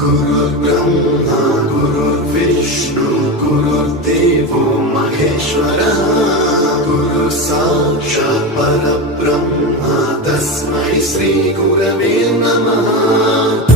गुरुर्ब्रह्मा गुरुर्विष्णु गुरुर्देवो महेश्वरः गुरु साक्षात् परब्रह्म तस्मै श्री गुरवे नमः।